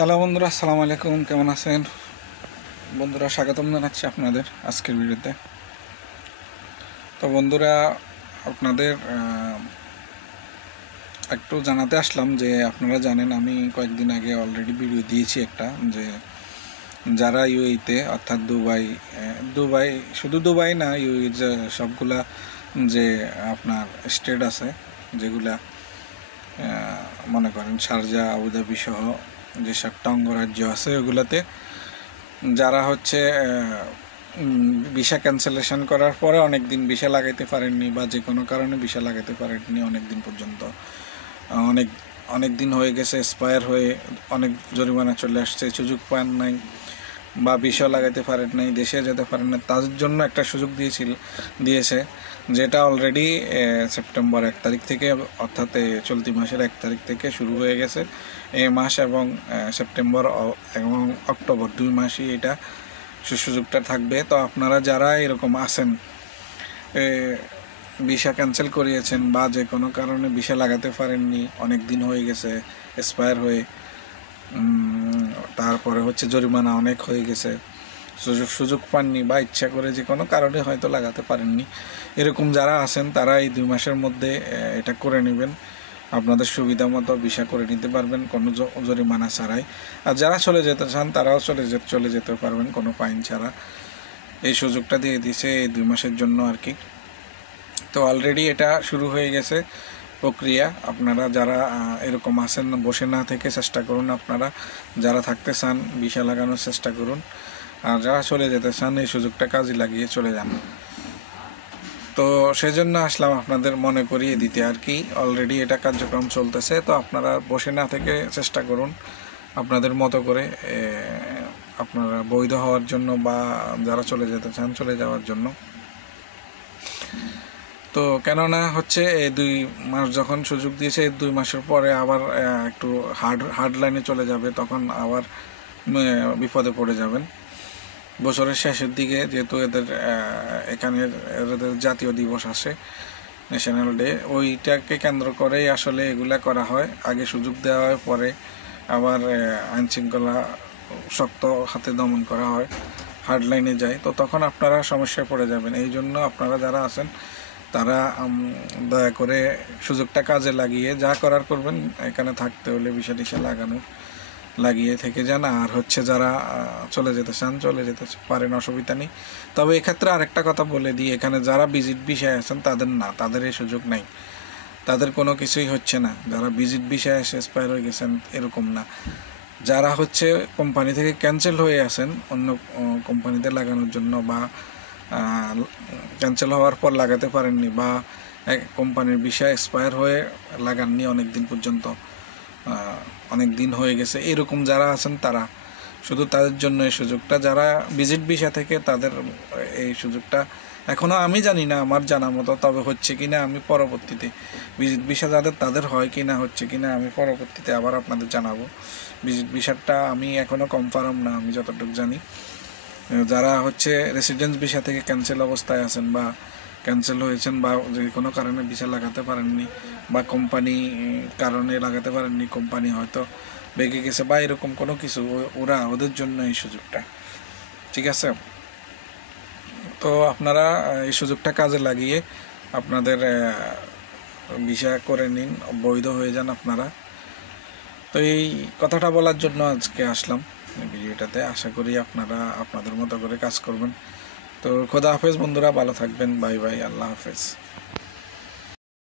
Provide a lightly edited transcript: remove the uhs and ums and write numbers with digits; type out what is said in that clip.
Hello বন্ধুরা, আসসালামু আলাইকুম। কেমন আছেন বন্ধুরা? স্বাগতম জানাচ্ছি আপনাদের আজকের ভিডিওতে। তো বন্ধুরা, আপনাদের একটু জানাতে আসলাম যে আপনারা জানেন আমি কয়েকদিন আগে অলরেডি ভিডিও দিয়েছি একটা, যে যারা ইউএইতে অর্থাৎ দুবাই শুধু দুবাই না, ইউএইর যে সবগুলা যে আপনার স্টেট আছে, যেগুলা মনে করেন শারজা, আবুধাবি সহ যে 7টা অঙ্গরাজ্য আছে, ওগুলাতে যারা হচ্ছে ভিসা ক্যান্সেলেশন করার পরে অনেক দিন ভিসা লাগাইতে পারেননি বা যে কোনো কারণে ভিসা লাগাইতে পারেননি, অনেক দিন পর্যন্ত অনেক দিন হয়ে গেছে, এক্সপায়ার হয়ে অনেক জরিমানা চলে আসছে, সুযোগ পান নাই বা ভিসা লাগাইতে পারেন নাই, দেশে যেতে পারেন না, তাদের জন্য একটা সুযোগ দিয়েছে, যেটা অলরেডি সেপ্টেম্বর 1 তারিখ থেকে, অর্থাৎ চলতি মাসের 1 তারিখ থেকে শুরু হয়ে গেছে। এই মাস এবং সেপ্টেম্বর এবং অক্টোবর 2 মাসই এটা সুযোগটা থাকবে। তো আপনারা যারা এরকম আছেন, ভিসা ক্যান্সেল করিয়েছেন বা যে কোনো কারণে ভিসা লাগাতে পারেননি, অনেক দিন হয়ে গেছে এক্সপায়ার হয়ে, তারপরে হচ্ছে জরিমানা অনেক হয়ে গেছে, সুযোগ পাননি বা ইচ্ছা করে যে কোনো কারণে হয়তো লাগাতে পারেননি, এরকম যারা আছেন তারা এই 2 মাসের মধ্যে এটা করে নেবেন। আপনাদের সুবিধা মতো ভিসা করে নিতে পারবেন কোনো জরিমানা ছাড়াই। আর যারা চলে যেতে চান তারাও চলে যেতে পারবেন কোনো ফাইন ছাড়া। এই সুযোগটা দিয়ে দিয়েছে এই 2 মাসের জন্য আর কি। তো অলরেডি এটা শুরু হয়ে গেছে প্রক্রিয়া। আপনারা যারা এরকম আছেন, বসে না থেকে চেষ্টা করুন, আপনারা যারা থাকতে চান ভিসা লাগানোর চেষ্টা করুন, আর যারা চলে যেতে চান এই সুযোগটা কাজে লাগিয়ে চলে যান। তো সেজন্য আসলাম আপনাদের মনে করিয়ে দিতে আর কি। অলরেডি এটা কার্যক্রম চলতেছে, তো আপনারা বসে না থেকে চেষ্টা করুন আপনাদের মতো করে আপনারা বৈধ হওয়ার জন্য বা যারা চলে যেতে চান চলে যাওয়ার জন্য। তো কেননা হচ্ছে এই 2 মাস যখন সুযোগ দিয়েছে, এই 2 মাসের পরে আবার একটু হার্ড লাইনে চলে যাবে, তখন আবার বিপদে পড়ে যাবেন। বছরের শেষের দিকে যেহেতু এদের জাতীয় দিবস আসে, ন্যাশনাল ডে, ওইটাকে কেন্দ্র করেই আসলে এগুলা করা হয়। আগে সুযোগ দেওয়া হয়, পরে আবার আইনশৃঙ্খলা শক্ত হাতে দমন করা হয়, হার্ড লাইনে যায়। তো তখন আপনারা সমস্যায় পড়ে যাবেন। এই জন্য আপনারা যারা আছেন তারা দয়া করে সুযোগটা কাজে লাগিয়ে যা করার করবেন, এখানে থাকতে হলে ভিসা টিসা লাগিয়ে থেকে যান। আর হচ্ছে যারা চলে যেতে চান চলে যেতে পারেন, অসুবিধা নেই। তবে এক্ষেত্রে আরেকটা কথা বলে দিই, এখানে যারা ভিজিট ভিসায় আছেন তাদের এই সুযোগ নাই, তাদের কোনো কিছুই হচ্ছে না। যারা ভিজিট ভিসায় এসে এক্সপায়ার হয়ে গেছেন এরকম না, যারা হচ্ছে কোম্পানি থেকে ক্যান্সেল হয়ে আছেন অন্য কোম্পানিতে লাগানোর জন্য, বা ক্যান্সেল হওয়ার পর লাগাতে পারেননি, বা কোম্পানির ভিসা এক্সপায়ার হয়ে লাগাননি অনেক দিন পর্যন্ত, অনেক দিন হয়ে গেছে, এরকম যারা আছেন তারা, শুধু তাদের জন্য এই সুযোগটা। যারা ভিজিট ভিসা থেকে, তাদের এই সুযোগটা এখনও আমি জানি না আমার জানা মতো, তবে হচ্ছে কিনা আমি পরবর্তীতে, ভিজিট ভিসা তাদের হয় কিনা, হচ্ছে কিনা আমি পরবর্তীতে আবার আপনাদের জানাবো। ভিজিট ভিসাটা আমি এখনও কনফার্ম না, আমি যতটুকু জানি। যারা হচ্ছে রেসিডেন্স ভিসা থেকে ক্যান্সেল অবস্থায় আছেন বা ক্যান্সেল হয়েছেন বা যে কোনো কারণে ভিসা লাগাতে পারেননি, বা কোম্পানি কারণে লাগাতে পারেননি, কোম্পানি হয়তো বেগে গেছে বা এরকম কোনো কিছু, ওদের জন্য এই সুযোগটা, ঠিক আছে? তো আপনারা এই সুযোগটা কাজে লাগিয়ে আপনাদের ভিসা করে নিন, বৈধ হয়ে যান আপনারা। তো এই কথাটা বলার জন্য আজকে আসলাম ভিডিওটাতে। আশা করি আপনারা আপনাদের মতো করে কাজ করবেন। তো খোদা হাফেজ বন্ধুরা, ভালো থাকবেন। বাই বাই, আল্লাহ হাফেজ।